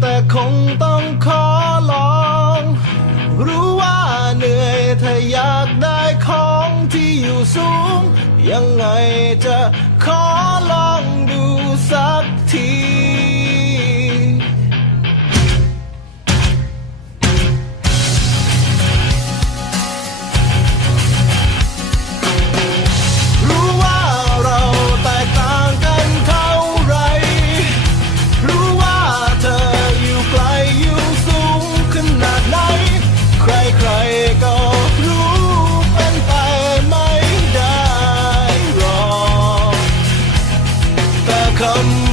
แต่คงต้องขอลอง รู้ว่าเหนื่อยถ้าอยากได้ของที่อยู่สูง ยังไงจะขอ come.